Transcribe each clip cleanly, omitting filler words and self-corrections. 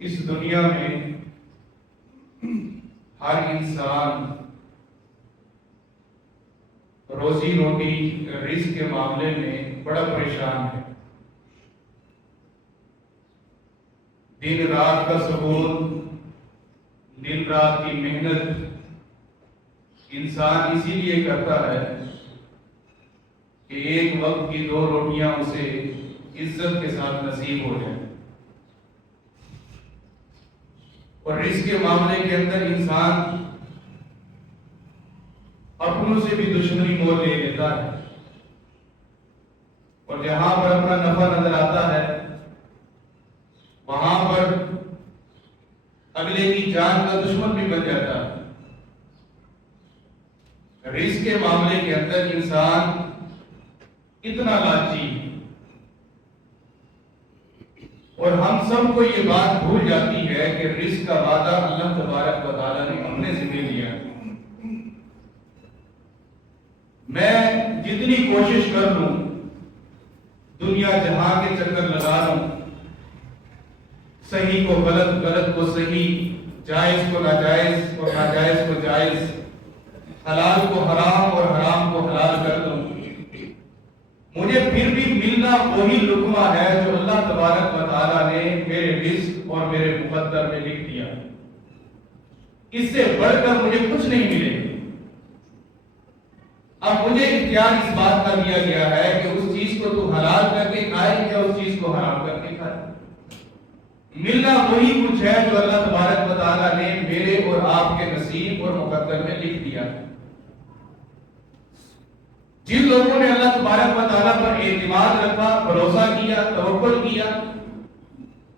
اس دنیا میں ہر انسان روزی روٹی رزق کے معاملے میں بڑا پریشان ہے. دن رات کا سکون، دن رات کی محنت انسان اسی لیے کرتا ہے کہ ایک وقت کی 2 روٹیاں اسے عزت کے ساتھ نصیب ہو جائیں. اور رزق کے معاملے کے اندر انسان اپنوں سے بھی دشمنی مول لے لیتا ہے، اور جہاں پر اپنا نفع نظر آتا ہے وہاں پر اگلے کی جان کا دشمن بھی بن جاتا ہے. رزق کے معاملے کے اندر انسان اتنا لالچی، اور ہم سب کو یہ بات بھول جاتی ہے کہ رزق کا وعدہ اللہ تبارک و تعالیٰ نے اپنے ذمہ لیا. میں جتنی کوشش کر لوں، دنیا جہاں کے چکر لگا لوں، صحیح کو غلط، غلط کو صحیح، جائز کو ناجائز اور ناجائز کو جائز، حلال کو حرام اور حرام کو حلال کر دوں، مجھے پھر بھی ملنا وہی لقمہ ہے جو اللہ تبارک و تعالیٰ نے میرے رزق اور میرے مقدر میں لکھ دیا. اس سے بڑھ کر مجھے کچھ نہیں ملے. اب مجھے اختیار اس بات کا دیا گیا ہے کہ اس چیز کو تو حلال کر کے کھائے یا اس چیز کو حرام کر کے کھائے. ملنا وہی کچھ ہے جو اللہ تبارک و تعالیٰ نے میرے اور آپ کے نصیب اور مقدر میں لکھ دیا. جن لوگوں نے اللہ تبارک و تعالیٰ پر اعتماد رکھا، بھروسہ کیا، توکل کیا،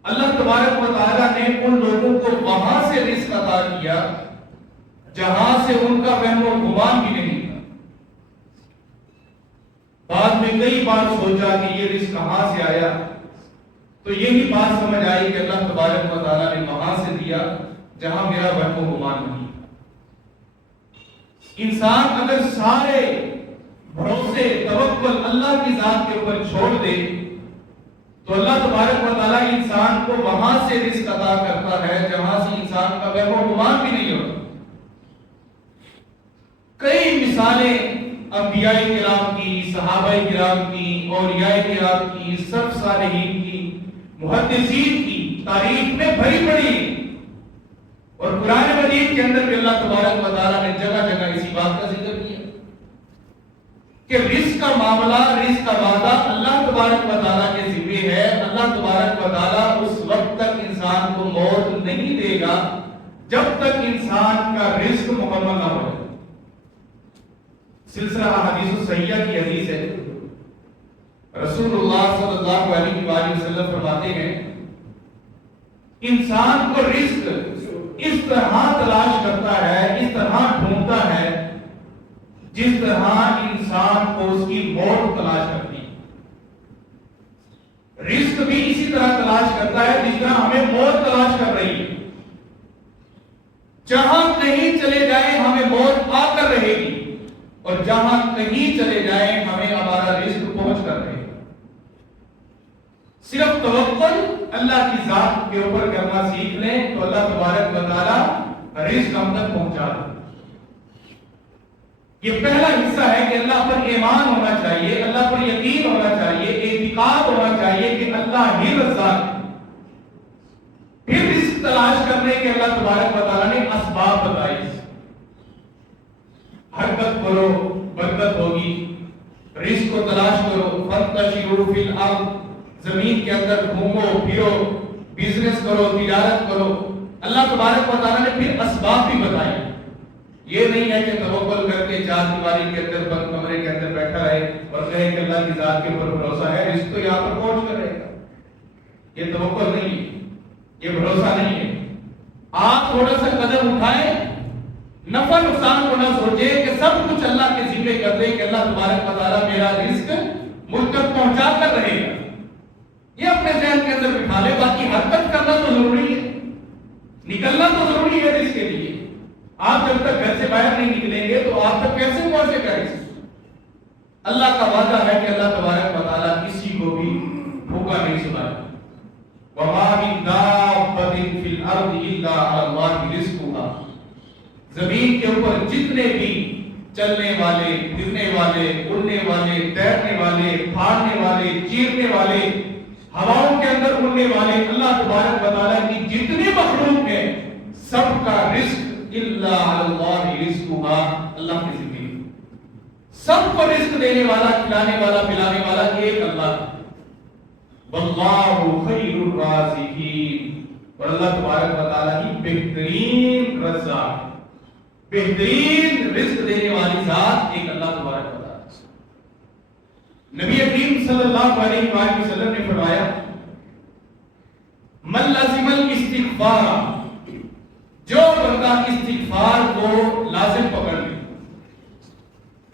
اللہ تبارک و تعالیٰ نے ان لوگوں کو وہاں سے رزق عطا کیا جہاں سے ان کا وہم و گمان بھی نہیں تھا. بعد میں کئی بار سوچا کہ یہ رزق کہاں سے آیا، تو یہی بات سمجھ آئی کہ اللہ تبارک و تعالیٰ نے وہاں سے دیا جہاں میرا وہم و گمان نہیں تھا. انسان اگر سارے بھروسے توکل اللہ کی ذات کے اوپر چھوڑ دے تو اللہ تبارک و تعالیٰ انسان کو وہاں سے رزق عطا کرتا ہے جہاں سے انسان کا وہم و گمان بھی نہیں ہوتا. کئی مثالیں انبیاء کرام کی، صحابہ کرام کی، اولیاء کرام کی، سب صالحین کی، محدثین کی تاریخ میں بھری پڑی، اور قرآن مجید کے اندر بھی اللہ تبارک و تعالیٰ نے جگہ جگہ اسی بات کا ذکر کیا کہ رزق کا معاملہ، رزق کا وعدہ اللہ تبارک و تعالیٰ کے ذمہ ہے. اللہ تبارک و تعالیٰ اس وقت تک انسان کو موت نہیں دے گا جب تک انسان کا رزق مکمل نہ ہو جائے. سلسلہ احادیث الصحیحہ کی حدیث ہے، رسول اللہ صلی اللہ علیہ وآلہ وسلم فرماتے ہیں انسان کو رزق اس طرح تلاش کرتا ہے، اس طرح ڈھونڈتا ہے جس طرح انسان کو اس کی موت تلاش کرتی ہے. رزق بھی اسی طرح تلاش کرتا ہے جس طرح ہمیں موت تلاش کر رہی ہے. جہاں کہیں چلے جائیں ہمیں موت آ کر رہے گی، اور جہاں کہیں چلے جائیں ہمیں ہمارا رزق پہنچ کر رہے گا. صرف توکل اللہ کی ذات کے اوپر کرنا سیکھ لیں تو اللہ تبارک و تعالیٰ رزق ہم تک پہنچا دے. یہ پہلا حصہ ہے کہ اللہ پر ایمان ہونا چاہیے، اللہ پر یقین ہونا چاہیے، اعتقاد ہونا چاہیے کہ اللہ ہی رزاق ہے. پھر رزق تلاش کرنے کے اللہ تبارک و تعالیٰ نے اسباب بتائی. حرکت کرو برکت ہوگی، رزق کو تلاش کرو، فانتشروا فی الارض، زمین کے اندر گھومو پھرو، بزنس کرو، تجارت کرو. اللہ تبارک و تعالیٰ نے پھر اسباب بھی بتائی. یہ نہیں ہے کہ توکل کر کے 4 دیواری کے اندر بند کمرے کے اندر بیٹھا رہے اور کہے کہ اللہ کی ذات کے اوپر بھروسہ ہے، رزق تو یہاں پر پہنچ کر رہے گا. یہ توکل نہیں ہے، یہ بھروسہ نہیں ہے. آپ تھوڑا سا قدم اٹھائیں، نفع نقصان کو نہ سوچیں کہ سب کچھ اللہ کے ذمہ کر دیں کہ اللہ تبارک و تعالیٰ میرا رزق مجھ تک پہنچا کر رہے گا. یہ اپنے ذہن کے اندر بٹھا لے. باقی حرکت کرنا تو ضروری ہے، نکلنا تو ضروری ہے رزق کے لیے. آپ جب تک گھر سے باہر نہیں نکلیں گے تو آپ تک کیسے پہنچے گا رزق؟ اللہ کا وعدہ ہے کہ اللہ تبارک و تعالیٰ کسی کو بھی بھوکا نہیں سنائے. وَمَا مِن دَابَّةٍ الارض الا علی اللہ رزقها، زمین کے اوپر جتنے بھی چلنے والے، پھرنے والے، اڑنے والے، تیرنے والے، پھاڑنے والے، چیرنے والے، ہواؤں کے اندر اڑنے والے، اللہ تبارک و تعالیٰ کی جتنی مخلوق ہے سب کا رزق الا علی اللہ رزقها، اللہ کی ذمہ، سب کو رزق دینے والا، کھلانے والا، پلانے والا ایک اللہ ہے۔ واللہ خیر الرازقین، اور اللہ تبارک و تعالیٰ ہی بہترین رزاق، بہترین رزق دینے والی ذات ایک اللہ تبارک و تعالیٰ۔ نبی کریم صلی اللہ علیہ وآلہ وسلم نے فرمایا من لازم الاستغفار، جو بندہ استغفار کو لازم پکڑ لے،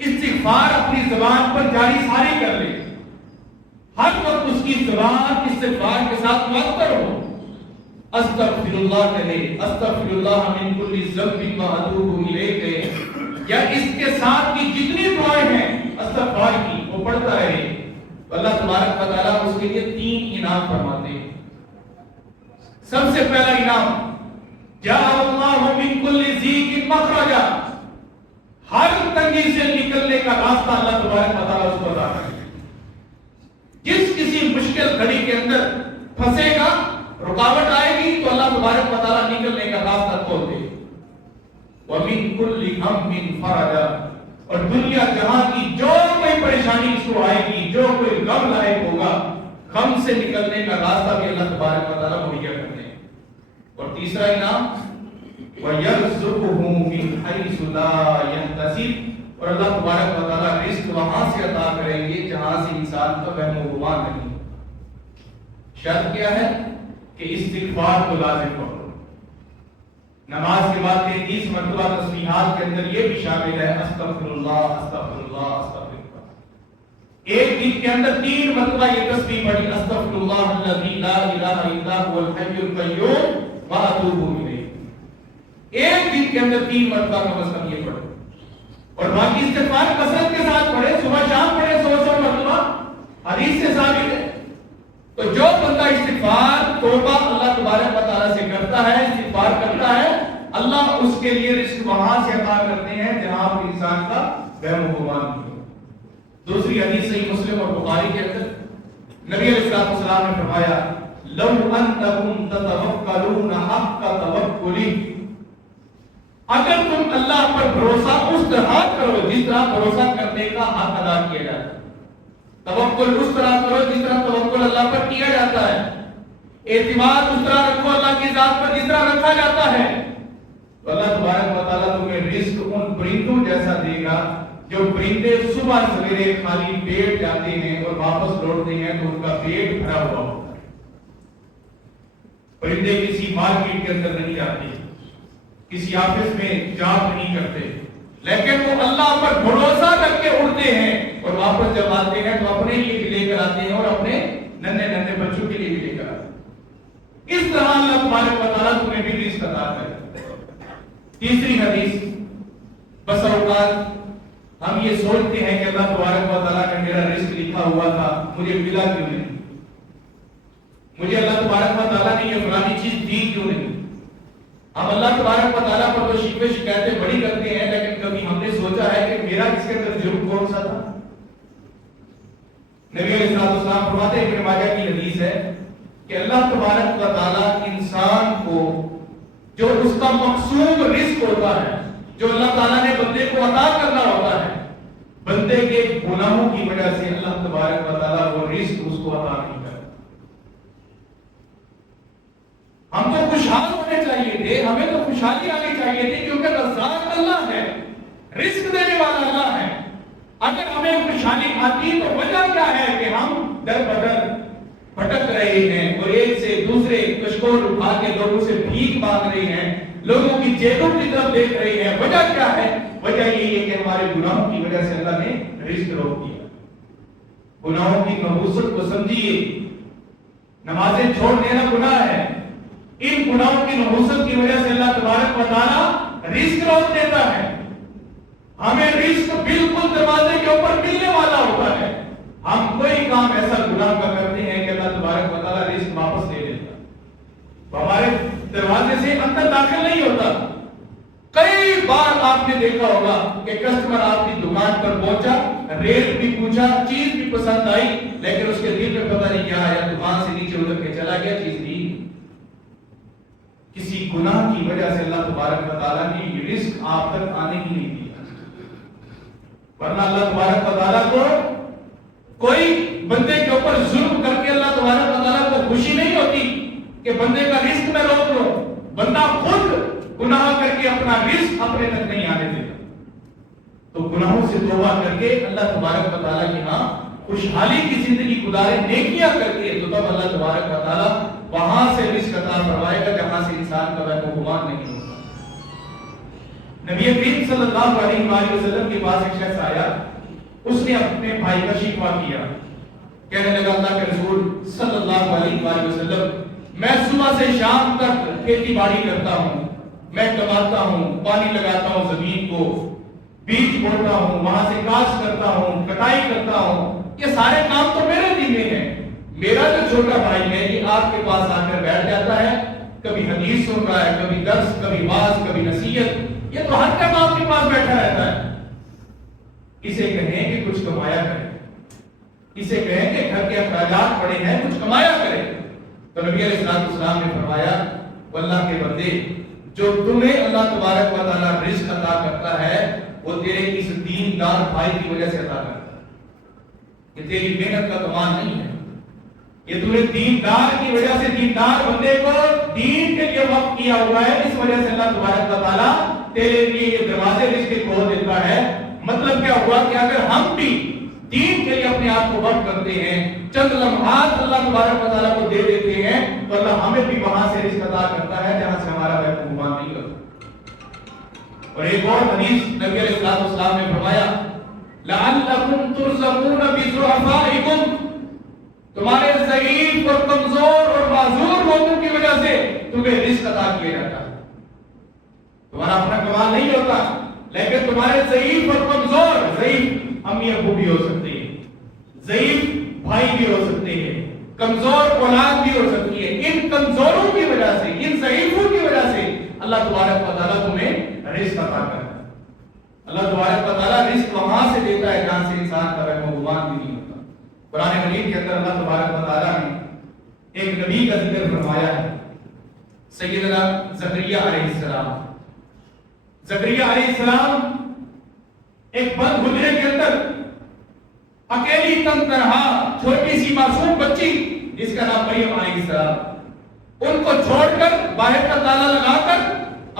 استغفار اپنی زبان پر جاری ساری کر لے، ہر وقت اس کی زبان استغفار کے ساتھ معطر ہو، استغفر اللہ کہے، استغفر اللہ من کل ذنب واتوب الیہ کہے، یا اس کے ساتھ کی جتنی دعائیں ہیں استغفار کی وہ پڑھتا رہے، تو اللہ تبارک و تعالیٰ اس کے لیے 3 انعام فرماتے ہیں۔ سب سے پہلا انعام، جعل اللہ من کل ضیق مخرجا، ہر تنگی سے نکلنے کا راستہ اللہ تبارک و تعالیٰ اس کو عطا کرے۔ جس کسی مشکل گھڑی کے اندر پھنسے گا، رکاوٹ آئے گی تو اللہ تبارک و تعالیٰ نکلنے کا راستہ کھول دے۔ وَمِن كُلِّ هَمٍّ فَرَجًا، اور دنیا جہاں کی جو کوئی پریشانی اس کو آئے گی، جو کوئی غم لاحق ہوگا، غم سے نکلنے کا راستہ بھی اللہ تبارک و تعالیٰ مہیا کرتے ہیں۔ اور تیسرا انعام، وَيَرْزُقُهُ مِنْ حَيْثُ لَا يَحْتَسِبُ، اور اللہ تبارک و تعالیٰ رزق وہاں سے عطا کریں گے جہاں سے انسان کا وہم و گمان نہیں۔ شرط کیا ہے کہ استغفار کو لازم کرو۔ نماز کے بعد 33 مرتبہ تسبیحات کے اندر یہ بھی شامل ہے استغفر اللہ، استغفر اللہ، استغفر اللہ۔ ایک دن کے اندر 3 مرتبہ یہ تسبیح پڑھی، استغفر اللہ الذی لا الہ الا هو الحی القیوم واتوب الیہ۔ ایک دن کے اندر 3 مرتبہ کم از کم یہ پڑھو، اور باقی استغفار کثرت کے ساتھ پڑھے، صبح شام پڑھے 100 مرتبہ، حدیث سے ثابت ہے۔ تو جو بندہ استغفار توبہ اللہ تبارک و تعالیٰ سے کرتا ہے، استغفار کرتا ہے، اللہ اس کے لیے رزق وہاں سے عطا کرتے ہیں جہاں پر انسان کا وہم و گمان نہیں ہو۔ دوسری حدیث صحیح مسلم اور بخاری کے اندر نبی علیہ السلام نے فرمایا لو انتم تتوکلون حق توکلی، اگر تم اللہ پر بھروسہ اس طرح کرو جس طرح بھروسہ کرنے کا حق ادا کیا جاتا ہے، توکل اس طرح کرو جس طرح توکل اللہ پر کیا جاتا ہے، اعتماد اس طرح رکھو اللہ کی ذات پر جس طرح رکھا جاتا ہے، تو اللہ تبارک و تعالیٰ تمہیں رزق ان پرندوں جیسا دے گا جو پرندے صبح سویرے خالی پیٹ جاتے ہیں اور واپس لوٹتے ہیں تو ان کا پیٹ بھرا ہوا ہوتا ہے۔ پرندے کسی مارکیٹ کے اندر نہیں جاتے، کسی آفس میں جاب نہیں کرتے، لیکن وہ اللہ پر بھروسہ رکھ کے اڑتے ہیں اور واپس جب آتے ہیں تو اپنے لیے بھی لے کر آتے ہیں اور اپنے ننھے ننھے بچوں کے لیے بھی لے کر آتے ہیں۔ اس طرح اللہ تبارک و تعالیٰ تمہیں بھی رزق عطا کرے۔ تیسری حدیث، بس اوقات ہم یہ سوچتے ہیں کہ اللہ تبارک و تعالیٰ نے میرا رزق لکھا ہوا تھا، مجھے ملا کیوں نہیں، مجھے اللہ تبارک و تعالیٰ نے یہ فلانی چیز دی کیوں نہیں۔ ہم اللہ تبارک و تعالیٰ پر تو شکوے شکایتیں بڑی کرتے ہیں، لیکن کبھی ہم نے سوچا ہے کہ میرا اس کے اندر جرم کون سا تھا؟ نبی علیہ السلام فرماتے ہیں، ابن ماجہ کی حدیث ہے کہ اللہ تبارک و تعالیٰ انسان کو جو اس کا مقصود رزق ہوتا ہے، جو اللہ تعالیٰ نے بندے کو عطا کرنا ہوتا ہے، بندے کے گناہوں کی وجہ سے اللہ تبارک و تعالیٰ وہ رزق اس کو عطا نہیں کرتا۔ ہم تو خوشحال ہونے چاہیے تھے، ہمیں تو خوشحالی آنی چاہیے تھی، کیونکہ رزاق اللہ ہے، رزق دینے والا اللہ ہے۔ اگر ہمیں خوشحالی آتی تو وجہ کیا ہے کہ ہم در بدر بھٹک رہے ہیں اور ایک سے دوسرے کشکول اٹھا کے لوگوں سے بھیک مانگ رہے ہیں، لوگوں کی جیبوں کی طرف دیکھ رہے ہیں۔ وجہ کیا ہے؟ وجہ یہی ہے کہ ہمارے گناہوں کی وجہ سے اللہ نے رزق روک دیا۔ گناہوں کی نحوست کو سمجھیے، نمازیں چھوڑ دینا گناہ ہے، ان گناہوں کی نحوست کی وجہ سے اللہ تبارک و تعالیٰ رزق روک دیتا ہے۔ ہمیں رزق بالکل دروازے کے اوپر ملنے والا ہوتا ہے، ہم کوئی کام ایسا گناہ کا کرتے ہیں کہ اللہ تبارک و تعالیٰ رزق واپس دے دیتا ہے۔ ہمارے دروازے دروازے سے اندر داخل نہیں ہوتا. کئی بار آپ نے دیکھا ہوگا کہ کسٹمر آپ کی دکان پر پہنچا, ریٹ بھی پوچھا, چیز بھی پسند آئی, لیکن اس کے دل میں پتہ نہیں کیا آیا, دکان سے نیچے اتر کے چلا گیا, چیز دی. کسی گناہ کی وجہ سے اللہ تبارک و تعالیٰ نے یہ رزق آپ تک آنے ہی نہیں دیا. ورنہ اللہ تبارک و تعالیٰ کو کوئی بندے کے اوپر ظلم کر کے اللہ تبارک و تعالیٰ کو خوشی نہیں ہوتی کہ بندے کا رزق میں روک لو. بندہ خود گناہ کر کے اپنا رزق اپنے تک نہیں آنے دیتا. تو گناہوں سے توبہ کر کے اللہ تبارک و تعالیٰ کے ہاں خوشحالی کی زندگی گزارے, نیکیاں کر کے, تو تب اللہ تبارک و تعالیٰ وہاں سے رزق عطا فرمائے گا جہاں سے انسان کا وہم و گمان نہیں ہوتا. نبی کریم صلی اللہ علیہ وآلہ وسلم کے پاس ایک شخص آیا, اس نے اپنے بھائی کا شکوہ کیا, کہنے لگا اللہ کے رسول صلی اللہ علیہ وآلہ وسلم, میں صبح سے شام تک کھیتی باڑی کرتا ہوں, میں کماتا ہوں, پانی لگاتا ہوں زمین کو, بیج بوتا ہوں, وہاں سے کاشت کرتا ہوں, کٹائی کرتا ہوں, یہ سارے کام تو میرے ذمہ ہیں. میرا جو چھوٹا بھائی ہے یہ آپ کے پاس آ کر بیٹھ جاتا ہے, کبھی حدیث سن رہا ہے, کبھی درس, کبھی واعظ, کبھی نصیحت, یہ تو ہر ٹائم آپ کے پاس بیٹھا رہتا ہے. اسے کہیں کہ کچھ کمایا کرے, اسے کہیں کہ گھر کے اخراجات پڑے ہیں, کچھ کمایا کرے. تو نبی علیہ السلام نے فرمایا, اللہ کے بندے, جو تمہیں اللہ تبارک و تعالیٰ رزق عطا کرتا ہے وہ تیرے اس دیندار بھائی کی وجہ سے عطا کرتا ہے. یہ تیری محنت کا کمال نہیں ہے, یہ تم نے دیندار کی وجہ سے, دیندار بندے کو دین کے لیے وقف کیا ہوا ہے, اس وجہ سے اللہ تبارک و تعالیٰ تیرے لیے یہ دروازے رزق کھول دیتا ہے. مطلب کیا ہوا کہ اگر ہم بھی دین کے لیے اپنے آپ کو وقف کرتے ہیں, چند لمحات اللہ تبارک و تعالیٰ کو دے دیتے ہیں, تو اللہ ہمیں بھی وہاں سے رزق عطا کرتا ہے جہاں سے ہمارا وہم و گمان نہیں ہوتا. اور ایک اور حدیث نبی علیہ السلام نے فرمایا, لعلکم ترزقون بضعفائکم, تمہارے ضعیف اور کمزور اور معذور لوگوں کی وجہ سے تمہیں رزق عطا کیا جاتا ہے. تمہارا اپنا کمال نہیں ہوتا, لیکن تمہارے ضعیف اور کمزور, ضعیف امی ابو بھی ہو سکتے ہیں, ضعیف بھائی بھی ہو سکتے ہیں, کمزور اولاد بھی ہو سکتی ہے, ان کمزوروں کی وجہ سے, ان ضعیفوں کی وجہ سے اللہ تبارک و تعالیٰ تمہیں رزق عطا کرتا ہے. اللہ تبارک و تعالیٰ رزق وہاں سے دیتا ہے جہاں سے انسان کا وہم و گمان بھی نہیں ہوتا. قرآن مجید کے اندر اللہ تبارک و تعالیٰ نے ایک نبی کا ذکر فرمایا ہے, سیدنا زکریا علیہ السلام. زکریا علیہ السلام ایک بند حجرے کے اندر اکیلی تن تنہا چھوٹی سی معصوم بچی جس کا نام مریم علیہ السلام, ان کو چھوڑ کر باہر کا تالا لگا کر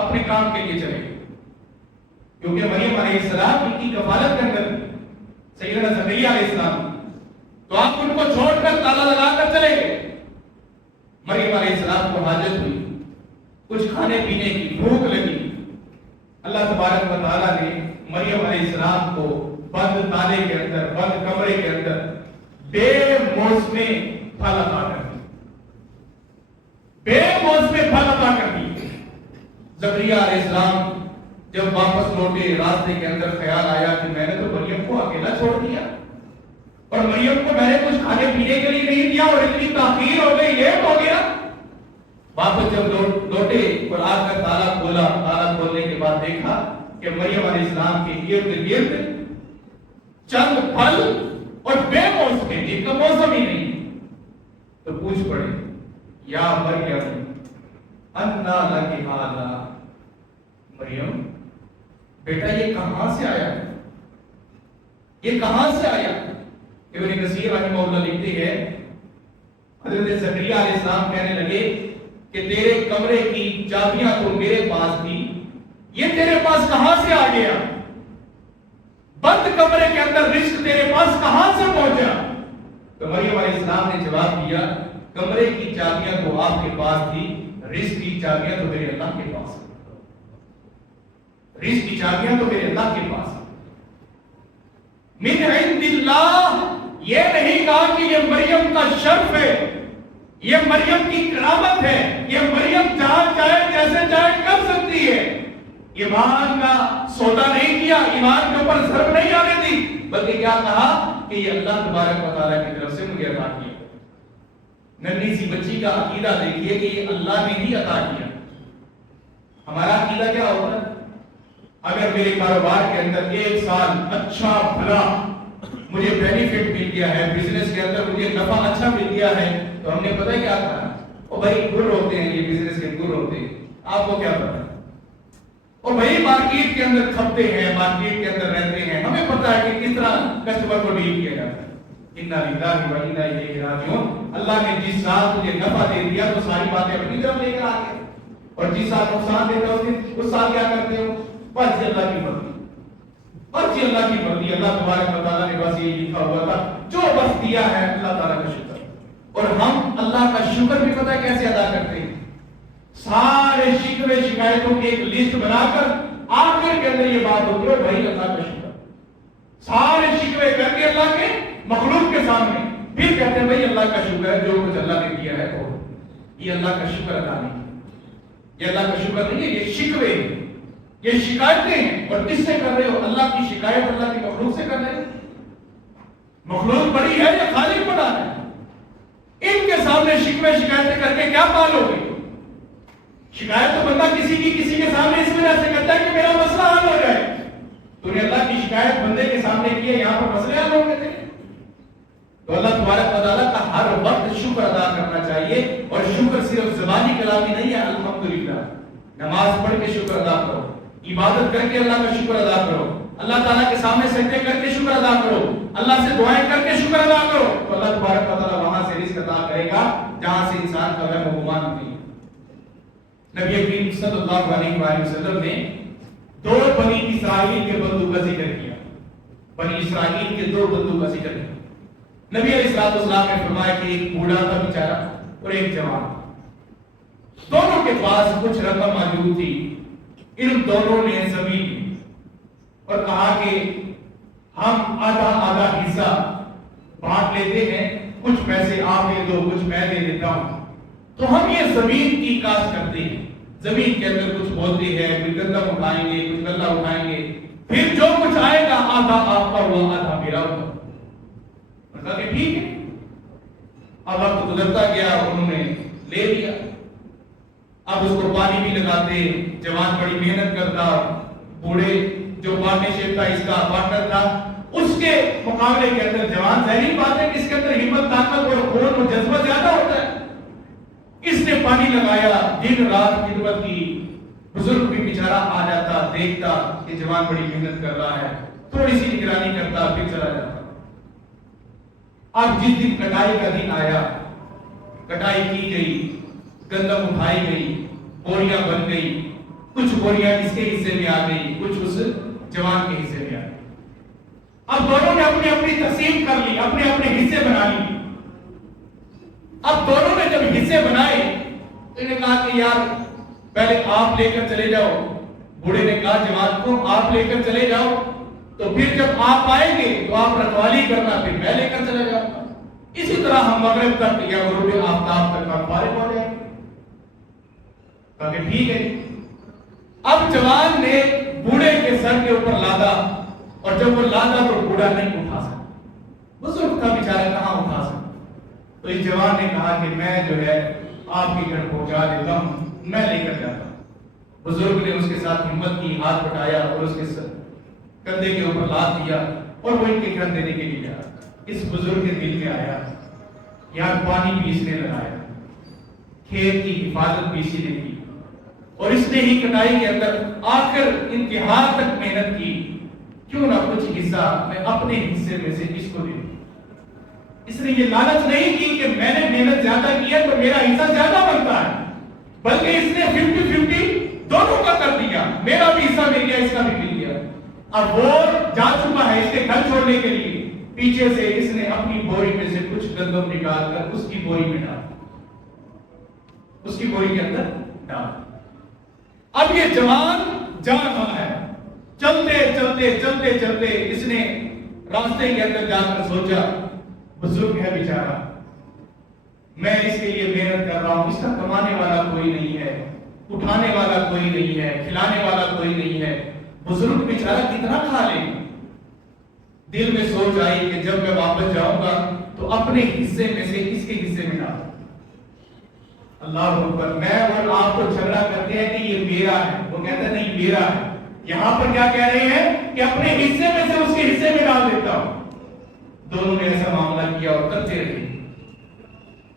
اپنے کام کے لیے چلے گئے, کیونکہ مریم علیہ السلام ان کی کفالت کے اندر سیدنا زکریا علیہ السلام, تو آپ ان کو چھوڑ کر تالا لگا کر چلے گئے. مریم علیہ السلام کو حاجت ہوئی, کچھ کھانے پینے کی بھوک لگی. اللہ تبارک و تعالیٰ نے مریم علیہ السلام کو بند تالے کے اندر, بند کمرے کے اندر بے موسمے پھل عطا کر دی, بے موسمے پھل عطا کر دی. زکریا علیہ السلام جب واپس لوٹے, راستے کے اندر خیال آیا کہ میں نے تو مریم کو اکیلا چھوڑ دیا, اور مریم کو میں نے کچھ کھانے پینے کے لیے نہیں دیا, اور اتنی تاخیر ہو گئی, لیٹ ہو گیا. واپس جب لوٹے اور آ کر تالا کھولا, تالا کھولنے کے بعد دیکھا کہ مریم علیہ السلام کے ارد گرد چند پھل اور بے موسمے, جن کا موسم ہی نہیں. تو پوچھ پڑے, یا مریم انا لکی ھذا, مریم بیٹا یہ کہاں سے آیا, یہ کہاں سے آیا. ابن کثیر رحمہ اللہ لکھتے ہیں, حضرت زکریا علیہ السلام کہنے لگے کہ تیرے کمرے کی چابیاں تو میرے پاس تھی, یہ تیرے پاس کہاں سے آ گیا, بند کمرے کے اندر رزق تیرے پاس کہاں سے پہنچا. تو مریم علیہ السلام نے جواب دیا, کمرے کی چابیاں تو آپ کے پاس تھی, رزق کی چابیاں تو میرے اللہ کے پاس, رزق کی چابیاں تو میرے اللہ کے پاس. من عند اللہ, یہ نہیں کہا کہ یہ مریم کا شرف ہے, یہ مریم کی کرامت ہے, یہ مریم جہاں چاہے جیسے چاہے کر سکتی ہے. ایمان کا سودا نہیں کیا, ایمان کے اوپر ضرب نہیں آنے دی, بلکہ کیا کہا کہ یہ اللہ تبارک و تعالیٰ کی طرف سے مجھے عطا کیا. ننھی سی بچی کا عقیدہ دیکھیے کہ یہ اللہ نے ہی عطا کیا. ہمارا عقیدہ کیا ہوتا ہے؟ اگر میرے کاروبار کے اندر ایک سال اچھا بھلا مجھے بینیفٹ مل گیا ہے، بزنس کے اندر مجھے نفع اچھا مل گیا ہے، تو ہم نے پتہ کیا کہا؟ او بھائی گر ہوتے ہیں، یہ بزنس کے گر ہوتے ہیں، آپ کو کیا پتا ہے؟ اور بھائی مارکیٹ کے اندر کھپتے ہیں، مارکیٹ کے اندر رہتے ہیں، ہمیں پتا ہے کہ کس طرح کسٹمر کو ڈیل کیا جاتا ہے۔ انا للہ و انا الیہ راجعون۔ اللہ نے جس سال تجھے نفع دے دیا تو ساری باتیں اپنی طرف لے کر آ گئے، اور جس سال نقصان دیتا اس سال کیا کرتے ہو؟ بس اللہ کی مرضی، بس اللہ کی مرضی۔ اللہ تبارک و تعالیٰ نے بس یہ لکھا ہوا تھا، جو بس دیا ہے اللہ تعالیٰ کا شکر۔ اور ہم اللہ کا شکر بھی پتہ کیسے ادا کرتے ہیں؟ سارے شکوے شکایتوں کی ایک لسٹ بنا کر آخر کے اندر یہ بات ہوتی ہے بھائی اللہ کا شکر، سارے شکوے کر کے اللہ کے مخلوق کے سامنے پھر کہتے ہیں بھائی اللہ کا شکر ہے، جو کچھ اللہ نے دیا ہے تو یہ اللہ کا شکر ادا نہیں، یہ اللہ کا شکر نہیں ہے، یہ شکوے، یہ شکایتیں ہیں۔ اور کس سے کر رہے ہو؟ اللہ کی شکایت اللہ کی مخلوق سے کر رہے ہیں۔ مخلوق بڑی ہے یا خالق بڑا ہے؟ ان کے سامنے شکوے شکایتیں کر کے کیا پال ہو گئی؟ شکایت تو بندہ کسی کے سامنے اس وجہ سے کرتا ہے کہ میرا مسئلہ حل ہو جائے۔ تو نے اللہ کی شکایت بندے کے سامنے کی ہے، یہاں پر مسئلے حل ہو گئے تھے۔ تو اللہ تبارک و تعالیٰ کا ہر وقت شکر ادا کرنا چاہیے، اور شکر صرف زبانی کلامی نہیں ہے۔ الحمدللہ نماز پڑھ کے شکر ادا کرو، عبادت کر کے اللہ کا شکر ادا کرو، اللہ تعالیٰ کے سامنے سجدے کر کے شکر ادا کرو، اللہ سے دعائیں کر کے شکر ادا کرو، تو اللہ تبارک و تعالیٰ وہاں سے رزق عطا کرے گا جہاں سے انسان کا غم و گمان نہیں۔ نبی کریم صلی اللہ علیہ وآلہ وسلم نے دو بنی اسرائیل کے بندوں کا ذکر کیا، بنی اسرائیل کے دو بندوں کا ذکر کیا۔ نبی علیہ السلام نے فرمایا کہ ایک بوڑھا تھا بیچارہ اور ایک جوان، دونوں کے پاس کچھ رقم موجود تھی۔ ان دونوں نے زمین لی اور کہا کہ ہم آدھا آدھا حصہ بانٹ لیتے ہیں، کچھ پیسے آپ دے دو کچھ میں دے دیتا ہوں، تو ہم یہ زمین کی کاشت کرتے ہیں، زمین کے اندر کچھ بولتے ہیں، کچھ گندم اٹھائیں گے کچھ غلہ اٹھائیں گے، پھر جو کچھ آئے گا آدھا آپ کا ہوا آدھا میرا ہوا۔ کہ ٹھیک ہے۔ اب وقت گزرتا گیا، انہوں نے لے لیا۔ اب اس کو پانی بھی لگاتے، جوان بڑی محنت کرتا، بوڑھے جو پارٹنرشپ تھا اس کا پارٹنر تھا، اس کے مقابلے کے اندر جوان ظاہری بات ہے کہ اس کے اندر ہمت طاقت اور خون و جذبہ زیادہ ہوتا ہے۔ اس نے پانی لگایا، دن رات خدمت کی، بزرگ بھی بیچارہ آ جاتا، دیکھتا کہ جوان بڑی محنت کر رہا ہے، تھوڑی سی نگرانی کرتا پھر چلا جاتا۔ اب جس دن کٹائی کا دن آیا، کٹائی کی گئی، گندم اٹھائی گئی، بوریاں بن گئی، کچھ بوریاں اس کے حصے میں آ گئی، کچھ اس جوان کے حصے میں آ گئی۔ اب دونوں نے اپنی اپنی تقسیم کر لی، اپنے اپنے حصے بنا لی۔ اب دونوں نے جب حصے بنائے تو انہیں کہا کہ یار پہلے آپ لے کر چلے جاؤ۔ بوڑھے نے کہا جوان کو آپ لے کر چلے جاؤ، تو پھر جب آپ آئیں گے تو آپ رکھوالی کرنا، پھر میں لے کر چلا جاؤں گا۔ اسی طرح ہم مغرب تک یا غروب آفتاب تک ہم فارغ ہو جائیں گے۔ کہا کہ ٹھیک ہے۔ اب جوان نے بوڑھے کے سر کے اوپر لادا، اور جب وہ لادا تو بوڑھا نہیں اٹھا سکتا، بزرگ تھا بیچارہ کہاں اٹھا سکتا۔ تو اس جوان نے کہا کہ میں جو ہے آپ کے گھر پہنچا دیتا ہوں، میں لے کر جاتا ہوں۔ بزرگ نے اس کے ساتھ ہمت کی، ہاتھ بٹایا اور اس کے کندھے کے اوپر لاد دیا، اور وہ ان کے گھر دینے کے لیے گیا۔ اس بزرگ کے دل میں آیا، یہاں پانی بھی اس نے لگایا، کھیت کی حفاظت بھی اسی نے کی، اور اس نے ہی کٹائی کے اندر آخر انتہا تک محنت کی، کیوں نہ کچھ حصہ میں اپنے حصے میں سے اس کو دے دوں۔ اس نے یہ لالچ نہیں کی کہ میں نے محنت زیادہ کی ہے تو میرا حصہ زیادہ بنتا ہے، بلکہ اس نے 50-50 دونوں کا کر دیا، میرا بھی حصہ مل گیا اس کا بھی مل گیا۔ اب وہ جا چکا ہے اس کے گھر چھوڑنے کے لیے، پیچھے سے اس نے اپنی بوری میں سے کچھ گندم نکال کر اس کی بوری میں ڈال، اس کی بوری کے اندر ڈال۔ اب یہ جوان جا رہا ہے، چلتے چلتے چلتے چلتے اس نے راستے کے اندر جا کر سوچا بزرگ ہے بیچارہ، میں اس کے لیے محنت کر رہا ہوں، اس کا کمانے والا کوئی نہیں ہے، اٹھانے والا کوئی نہیں ہے، کھلانے والا کوئی نہیں ہے، بزرگ بیچارہ کتنا کھا لے گا۔ دل میں سوچ آئی کہ جب میں واپس جاؤں گا تو اپنے حصے میں سے اس کے حصے میں ڈالوں۔ اللہ اکبر. میں اور آپ تو جھگڑا کرتے ہیں کہ یہ میرا ہے, وہ کہتا ہے نہیں میرا ہے. یہاں پر کیا کہہ رہے ہیں کہ اپنے حصے میں سے اس کے حصے میں ڈال دیتا ہوں. دونوں نے ایسا معاملہ کیا اور کرتے رہے.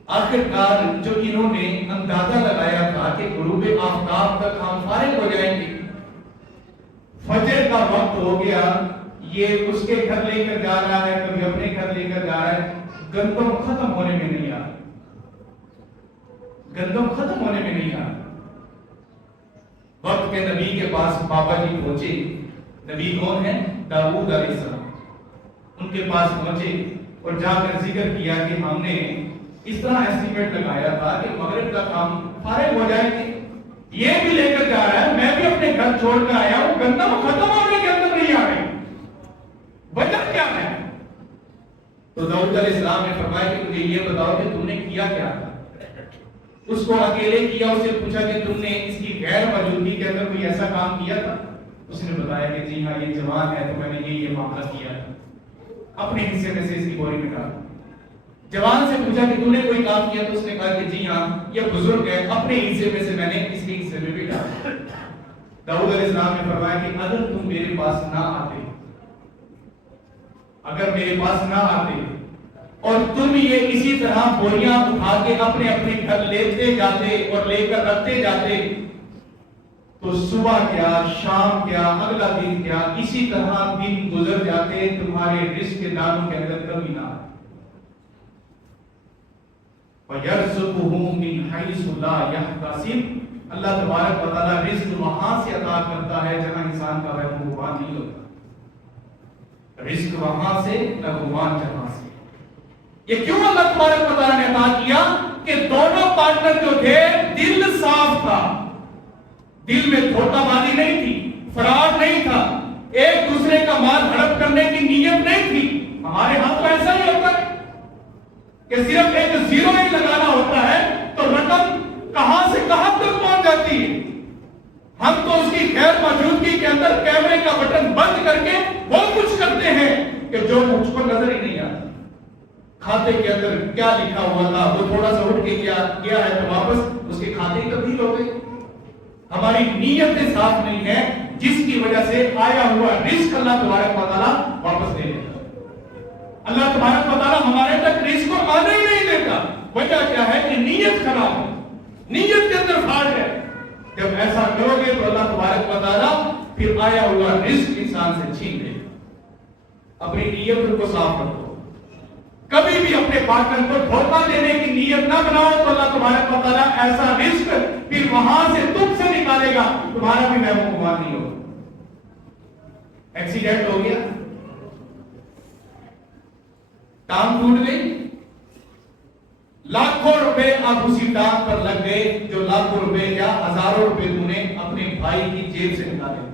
آخرکار جو انہوں نے اندازہ لگایا تھا کہ غروب آفتاب تک ہم فارغ ہو جائیں گے, فجر کا وقت ہو گیا, یہ اس کے گھر لے کر جا رہا ہے, کبھی اپنے گھر لے کر جا رہا ہے, گندم ختم ہونے میں نہیں آ رہا, گندم ختم ہونے میں نہیں آ رہا. وقت کے نبی کے پاس بابا جی پہنچے. نبی کون ہے؟ داؤد علیہ السلام. ان کے پاس پہنچے اور جا کر ذکر کیا کہ ہم نے اس طرح ایسٹیمیٹ لگایا تھا کہ مغرب تک ہم فارغ ہو جائیں گے. یہ بھی لے کر جا رہا ہے, میں بھی اپنے گھر چھوڑ کر آیا ہوں, گندم ختم ہونے کے اندر نہیں آ رہی, وجہ کیا ہے؟ تو داؤد علیہ السلام نے فرمایا کہ مجھے یہ بتاؤ کہ تم نے کیا کیا تھا. اس کو اکیلے کیا, اس سے پوچھا کہ تم نے اس کی غیر موجودگی کے اندر کوئی ایسا کام کیا تھا؟ اس نے بتایا کہ جی ہاں یہ جوان ہے تو میں نے یہ معاملہ کیا ہے, اپنے حصے میں سے اس کی بوری میں ڈالا. جوان سے پوچھا کہ تم نے کوئی کام کیا؟ تو اس نے کہا کہ جی ہاں یہ بزرگ ہے, اپنے حصے میں سے میں نے اس کے حصے میں بھی ڈالا. داؤد علیہ السلام نے فرمایا کہ اگر تم میرے پاس نہ آتے, اگر میرے پاس نہ آتے اور تم یہ اسی طرح بوریاں اٹھا کے اپنے اپنے گھر لیتے جاتے اور لے کر رکھتے جاتے, تو صبح کیا, شام کیا, اگلا دن کیا, اسی طرح دن گزر جاتے, تمہارے رزق کے دانوں کے اندر کمی نہ آتی. وَيَرْزُقُهُ مِنْ حَيْثُ لَا يَحْتَسِبُ. اللہ تبارک و تعالی رزق وہاں سے عطا کرتا ہے جہاں انسان کا وہم و گمان نہیں ہوتا. رزق وہاں سے نہ گمان جہاں سے. یہ کیوں اللہ تبارک و تعالی نے عطا کیا؟ کہ دونوں پارٹنر جو تھے دل صاف تھا, دل میں دھوکہ بازی نہیں تھی, فراڈ نہیں تھا, ایک دوسرے کا مال ہڑپ کرنے کی نیت نہیں تھی. ہمارے ہاں تو ایسا ہی ہوتا ہے کہ صرف ایک زیرو ہی لگانا ہوتا ہے تو رقم کہاں سے کہاں تک پہنچ جاتی ہے. ہم تو اس کی غیر موجودگی کے اندر کیمرے کا بٹن بند کر کے وہ کچھ کرتے ہیں کہ جو مجھ کو نظر ہی نہیں آتا. کھاتے کے اندر کیا لکھا ہوا تھا, وہ تھوڑا سا اٹھ کے گیا ہے تو واپس اس کے کھاتے کی تبدیل ہو گئی. ہماری نیتیں صاف نہیں ہے, جس کی وجہ سے آیا ہوا رزق اللہ تبارک و تعالیٰ واپس دے دیتا. اللہ تبارک و تعالیٰ ہمارے تک رزق کو آنے ہی نہیں دیتا. وجہ کیا ہے کہ نیت خراب ہے, نیت کے اندر فالٹ ہے. جب ایسا کرو گے تو اللہ تبارک و تعالیٰ پھر آیا ہوا رزق انسان سے چھین لے. اپنی نیت کو صاف رکھو, کبھی بھی اپنے پارٹنر کو دھوکہ دینے کی نیت نہ بناؤ, تو اللہ تبارک و تعالیٰ ایسا رزق پھر وہاں سے تم سے نکالے گا, تمہارا بھی وہم و گمان نہیں ہوگا. ایکسیڈنٹ ہو گیا, ٹانگ ٹوٹ گئی, لاکھوں روپے اب اسی ٹانگ پر لگ گئے, جو لاکھوں روپے یا ہزاروں روپے تم نے اپنے بھائی کی جیب سے نکالے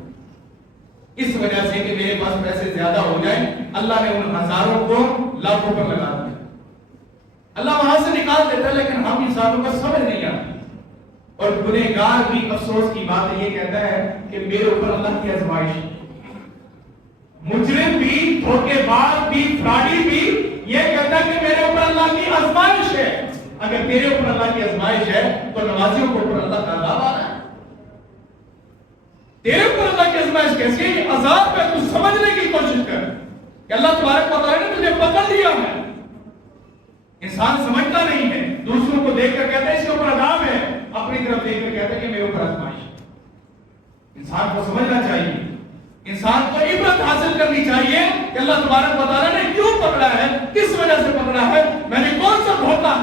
اس وجہ سے کہ میرے پاس پیسے زیادہ ہو جائیں. اللہ نے ان ہزاروں کو لاکھوں پر لگا دیا. اللہ وہاں سے نکال دیتا ہے, لیکن ہم انسانوں کو سمجھ نہیں آتی. اور گنہگار بھی افسوس کی بات یہ کہتا ہے کہ میرے اوپر اللہ کی آزمائش ہے. مجرم بھی, دھوکے باز بھی, فراڈی بھی یہ کہتا ہے کہ میرے اوپر اللہ کی آزمائش ہے. اگر تیرے اوپر اللہ کی آزمائش ہے تو نمازیوں کے اوپر اللہ کا عذاب آ رہا ہے. تیرے اوپر اللہ کی آزمائش کیسی ہے؟ یہ عذاب ہے, تو سمجھنے کی کوشش کر کہ اللہ تبارک و تعالیٰ نے تجھے پکڑ لیا ہے. انسان سمجھتا نہیں ہے, دوسروں کو دیکھ کر کہتا ہے اس کے اوپر عذاب ہے, اپنی طرف دیکھ کر کہتا ہے کہ میرے اوپر آزمائش ہے. انسان کو سمجھنا چاہیے, انسان کو عبرت حاصل کرنی چاہیے کہ اللہ تبارک و تعالیٰ نے کیوں پکڑا ہے, کس وجہ سے پکڑا ہے, میں نے کون سا دھوکہ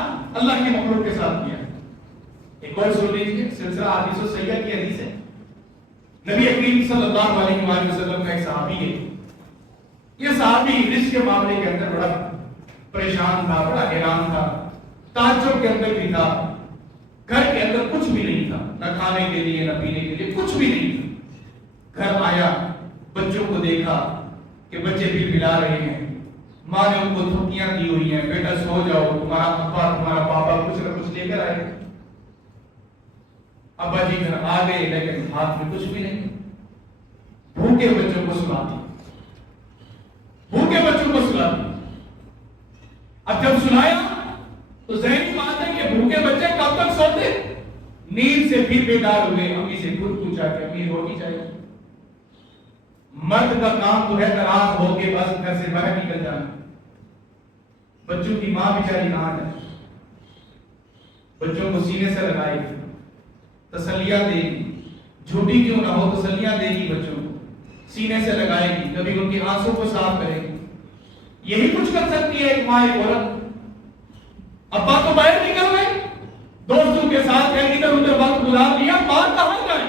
اللہ کی مخلوق کے ساتھ کیا. ایک اور سن لیجیے, سلسلہ حدیث السیئہ کی حدیث ہے. نبی کریم صلی اللہ علیہ وآلہ وسلم کا ایک صحابی ہے. یہ صحابی رزق کے معاملے کے اندر بڑا پریشان تھا, بڑا حیران تھا, تعجب کے اندر بھی تھا. گھر کے اندر کچھ بھی نہیں تھا, نہ کھانے کے لیے نہ پینے کے لیے, کچھ بھی نہیں تھا. گھر آیا, بچوں کو دیکھا کہ بچے بھی پلا رہے ہیں, ماں نے ان کو تھپکیاں دی ہوئی ہیں, بیٹا سو جاؤ, تمہارا ابا تمہارا پاپا کچھ نہ کچھ لے کر آئے. ابا جی گھر آ گئے لیکن ہاتھ میں کچھ بھی نہیں. بھوکے بچوں کو سلا دی, بھوکے بچوں کو سلا دی. اب جب سلایا تو ذہنی بات ہے کہ بھوکے بچے کب تک سوتے؟ نیند سے پھر بیدار ہوئے، امی سے خود پوچھا کہ امی روٹی چاہیے؟ مرد کا کام تو ہے ناراض ہو کے بس گھر سے باہر نکل جانا. بچوں کی ماں بیچاری کہاں ہے؟ بچوں کو سینے سے لگائے گی، تسلیاں دے گی، جھوٹی کیوں نہ ہو تسلیاں دے گی، بچوں کو سینے سے لگائے گی، کبھی ان کی آنسوں کو صاف کرے گی. یہی کچھ کر سکتی ہے ایک ماں، ایک عورت. ابا تو باہر نکل گئے دوستوں کے ساتھ ادھر ادھر وقت گزار لیا، ماں کہاں جائے؟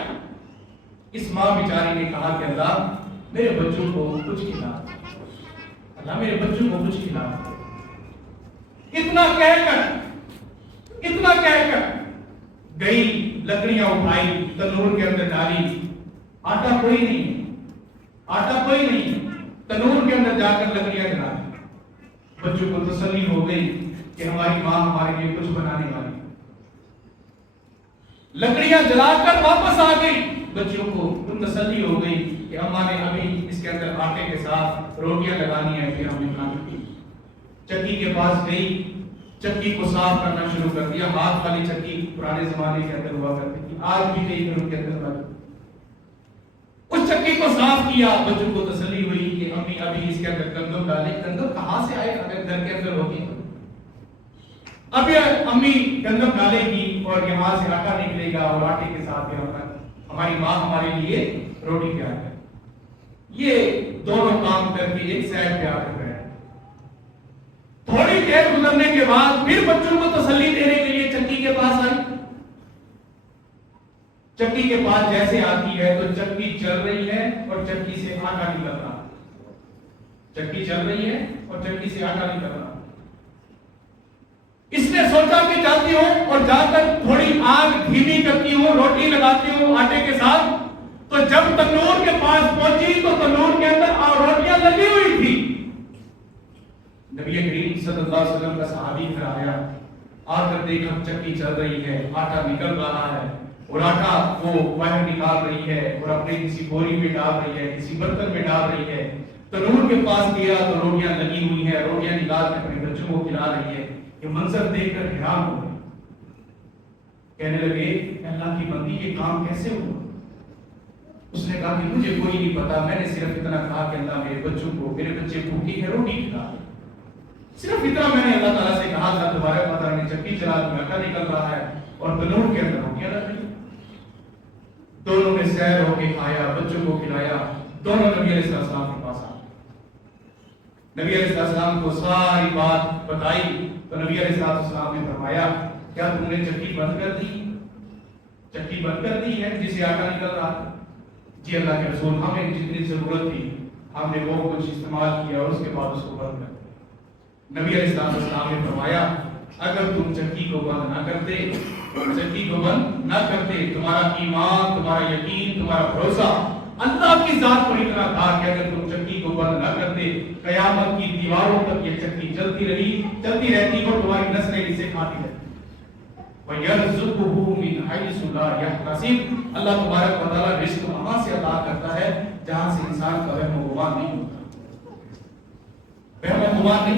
اس ماں بیچاری نے کہا کہ اللہ میرے بچوں کو کچھ کھلا، اللہ میرے بچوں کو کچھ کھلا. اتنا کہہ کر گئی، لکڑیاں اٹھائی، تنور کے اندر ڈالی، آٹا کوئی نہیں، تنور کے اندر جا کر لکڑیاں جلائی. بچوں کو تسلی ہو گئی کہ ہماری ماں ہمارے لیے کچھ بنانے والی. لکڑیاں جلا کر واپس آ گئی، بچوں کو تسلی ہو گئی کہ اماں نے ابھی اس کے اندر آٹے کے ساتھ روٹیاں لگانی ہے، پھر ہم نے بنانی. چکی کے پاس گئی، چکی کو صاف کرنا شروع کر دیا. ہاتھ والی چکی پرانے زمانے کے اندر ہوا کرتی تھی، آج بھی کئی گھروں کے اندر بنتی. اس چکی کو صاف کیا، بچوں کو تسلی ہوئی کہ امی ابھی اس کے اندر گندم ڈالے. گندم کہاں سے آئے اگر گھر کے اندر ہوگی؟ ابھی امی گندم ڈالے گی اور یہاں سے آٹا نکلے گا اور آٹے کے ساتھ ہماری ماں ہمارے لیے روٹی تیار کرے. یہ دونوں کام کر کے ایک سائڈ پہ آ کر گئے. تھوڑی دیر گزرنے کے بعد پھر بچوں کو تسلی دینے کے لیے چکی کے پاس آئی. چکی کے پاس جیسے آتی ہے تو چکی چل رہی ہے اور چکی سے آٹا نکل رہا. چکی چل رہی ہے اور چکی سے آٹا نکل رہا. اس نے سوچا کہ جاتی ہوں اور جا کر تھوڑی آگ دھیمی کرتی ہوں، روٹی لگاتی ہوں آٹے کے ساتھ. تو جب تنور کے پاس پہنچی تو تنور کے اندر روٹیاں لگی ہوئی تھی. نبی کریم صلی اللہ علیہ وسلم کا صحابی گھر آیا، آ کر دیکھا چکی چل رہی ہے، آٹا نکل رہا ہے اور آٹا وہ باہر نکال رہی ہے اور اپنے کسی بوری میں ڈال رہی ہے، کسی برتن میں ڈال رہی ہے. تنور کے پاس گیا تو روٹیاں لگی ہوئی ہیں، روٹیاں نکال کے اپنے بچوں کو کھلا رہی ہے. یہ منظر دیکھ کر حیران ہو گئے، کہنے لگے اللہ کی بندی یہ کام کیسے ہوا؟ اس نے کہا کہ مجھے کوئی نہیں پتا، میں نے صرف اتنا کہا کہ اللہ میرے بچوں کو، میرے بچے بھوکے ہیں روٹی کھلا. صرف اتنا میں نے اللہ تعالیٰ سے کہا تھا. دوبارہ پتہ نے چکی چلا دی، آٹا نکل رہا ہے اور تنور کے اندر روٹیاں رکھ لی. دونوں نے سیر ہو کے کھایا، بچوں کو کھلایا. دونوں نبی علیہ السلام کے پاس آئے، نبی علیہ السلام کو ساری بات بتائی تو نبی علیہ السلام نے فرمایا کیا تم نے چکی بند کر دی؟ چکی بند کر دی ہے جس سے آٹا نکل رہا تھا؟ جی اللہ کے رسول، ہمیں جتنی ضرورت تھی ہم نے وہ کچھ استعمال کیا اور اس کے بعد اس کو بند کر دیا. نبی علیہ السلام نے فرمایا اگر تم چکی کو بند نہ کرتے، تمہارا ایمان، تمہارا یقین، تمہارا بھروسہ اللہ کی ذات پر اتنا تھا کہ اگر تم چکی کو بند نہ کرتے، قیامت کی دیواروں تک یہ چکی چلتی رہتی اور تمہاری نسلیں اسے کھاتی رہتی. وَيَرْزُقُهُ مِنْ حَيْثُ لَا يَحْتَسِبُ. اللہ تبارک و تعالیٰ رزق وہاں سے عطا کرتا ہے جہاں سے انسان کا وہم و گمان نہیں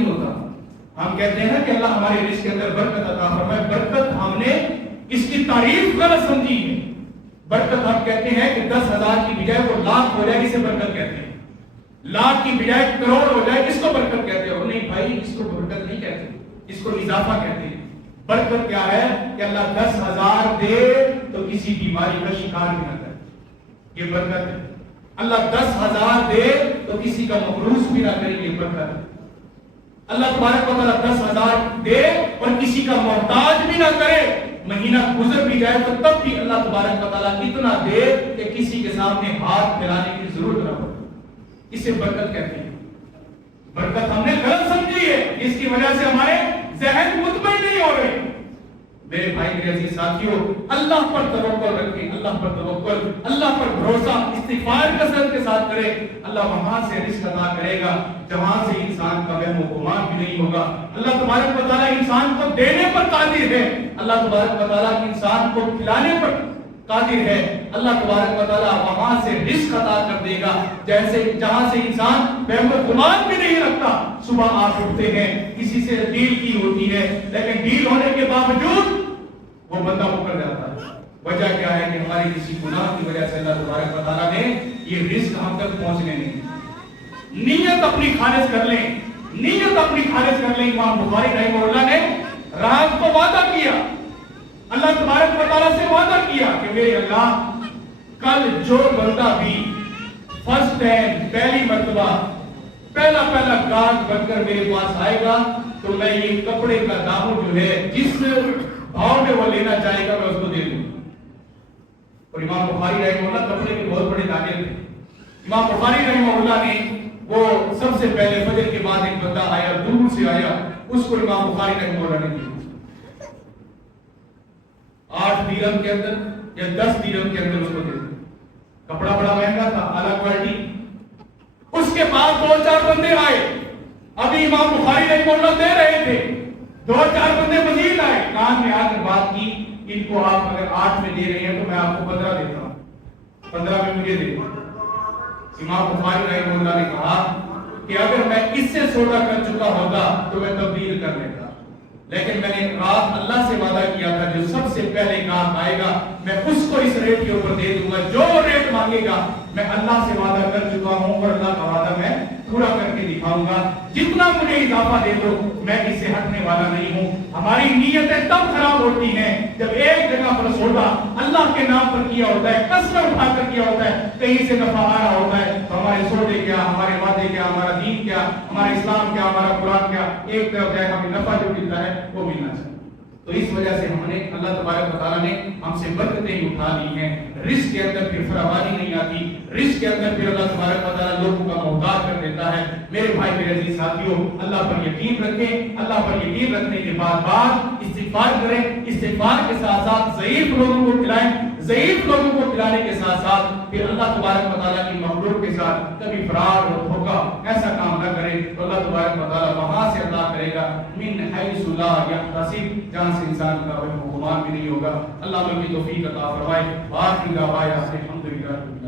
ہوتا. ہم کہتے ہیں کہ اللہ ہمارے رزق کے اندر برکت عطا فرمائے. برکت ہم نے اس کی تعریف غلط سمجھی ہے. برکت ہم کہتے ہیں کہ 10,000 کی بجائے وہ لاکھ ہو جائے، اسے برکت کہتے ہیں. لاکھ کی بجائے کروڑ ہو جائے، اس کو برکت کہتے ہیں. نہیں بھائی، اس کو برکت نہیں کہتے، اس کو اضافہ کہتے ہیں. برکت کیا ہے کہ اللہ 10,000 دے تو کسی بیماری کا شکار بھی نہ کرے، یہ برکت ہے. اللہ 10,000 دے تو کسی کا مقروض بھی نہ کرے، یہ برکت ہے. اللہ تبارک و تعالیٰ 10,000 دے اور کسی کا محتاج بھی نہ کرے. مہینہ گزر بھی جائے تو تب بھی اللہ تبارک و تعالیٰ اتنا دے کہ کسی کے سامنے ہاتھ پھیلانے کی ضرورت نہ ہو. اسے برکت کہتے ہیں. برکت ہم نے غلط سمجھی ہے، جس کی وجہ سے ہمارے ذہن مطمئن نہیں ہو رہے. میرے بھائی میرے عزیز ساتھیوں، اللہ پر توکل رکھیں، اللہ پر توکل، اللہ پر بھروسہ، استغفار کثرت کے ساتھ کرے. اللہ وہاں سے رزق عطا کرے گا جہاں سے انسان کا وہم و گمان بھی نہیں ہوگا. اللہ تبارک و تعالیٰ انسان کو دینے پر قادر ہے. اللہ تبارک و تعالیٰ انسان کو کھلانے پر قادر ہے، اللہ تبارک و تعالیٰ وہاں سے رزق عطا کر دے گا جیسے جہاں سے انسان بہم و گمان بھی نہیں رکھتا۔ صبح آپ اٹھتے ہیں، کسی سے ڈیل کی ہوتی ہے، لیکن ڈیل ہونے کے باوجود وہ بندہ مکر جاتا ہے۔ وجہ کیا ہے کہ ہماری کسی گناہ کی وجہ سے اللہ تبارک و تعالیٰ نے یہ رزق ہم تک پہنچنے نہیں۔ نیت اپنی خالص کر لیں، نیت اپنی خالص کر لیں۔ امام بخاری رحمہ اللہ نے رات کو وعدہ کیا، اللہ تبارک و تعالیٰ سے وعدہ کیا کہ میرے اللہ، کل جو بندہ بھی فرسٹ ٹائم پہلی مرتبہ پہلا گاہک بن کر میرے پاس آئے گا تو میں یہ کپڑے کا دامن جو ہے جس بھاؤ میں وہ لینا چاہے گا میں اس کو دے دوں۔ اور امام بخاری رحمہ اللہ کپڑے کے بہت بڑے تاجر تھے۔ امام بخاری رحمہ اللہ نے وہ سب سے پہلے فجر کے بعد ایک بندہ آیا، دور سے آیا، اس کو امام بخاری رحمہ اللہ نے دیا 8 درہم کے اندر یا 10 درہم کے اندر اس کو دے دیا۔ کپڑا بڑا مہنگا تھا، اعلیٰ کوالٹی۔ اس کے بعد 2-4 بندے آئے، ابھی امام بخاری رحمہ اللہ دے رہے تھے، 2-4 بندے مزید آئے، کان میں آ کر بات کی، ان کو آپ اگر 8 میں دے رہے ہیں تو میں آپ کو 15 دیتا ہوں، 15 میں مجھے دے۔ امام بخاری رحمہ اللہ نے کہا کہ اگر میں اس سے سودا کر چکا ہوتا تو میں تبدیل کر لیتا، لیکن میں نے رات اللہ سے وعدہ کیا تھا جو سب سے پہلے گاہک آئے گا میں اس کو اس ریٹ کے اوپر دے دوں گا، جو ریٹ مانگے گا میں اللہ سے وعدہ کر چکا ہوں اور اللہ کا وعدہ میں پورا کر کے دکھاؤں گا، جتنا مجھے اضافہ دے دو میں اس سے ہٹنے والا نہیں ہوں۔ ہماری نیتیں تب خراب ہوتی ہیں جب ایک جگہ پر سودا اللہ کے نام پر کیا ہوتا ہے، قسم اٹھا کر کیا ہوتا ہے، کہیں سے نفع آ رہا ہوتا ہے تو ہمارے سودے کیا، ہمارے وعدے کیا، ہمارا دین کیا، ہمارا اسلام کیا، ہمارا قرآن کیا، ایک طرف جائے ہمیں نفع جو ملتا ہے وہ ملنا چاہیے۔ تو اس وجہ سے ہم نے اللہ تبارک و تعالیٰ نے ہم سے برکتیں اٹھا لی ہیں، رزق کے اندر پھر فراوانی نہیں آتی، رزق کے اندر پھر اللہ تبارک و تعالیٰ لوگوں کا محتاج کر دیتا ہے۔ میرے بھائی میرے عزیز ساتھیوں، اللہ پر یقین رکھیں، اللہ پر یقین رکھنے کے بعد استغفار کریں، استغفار کے ساتھ ساتھ ضعیف لوگوں کو کھلائیں، ضعیف لوگوں کو کھلانے کے ساتھ ساتھ پھر اللہ تبارک و تعالیٰ کی مخلوق کے ساتھ کبھی فراڈ اور دھوکہ ایسا کام نہ کریں تو اللہ تبارک و تعالیٰ وہاں سے عطا کرے گا من حیث لا یحتسب، جہاں سے انسان کا گمان بھی نہیں ہوگا۔ اللہ ہمیں توفیق عطا فرمائے۔ آخر دعوانا الحمدللہ۔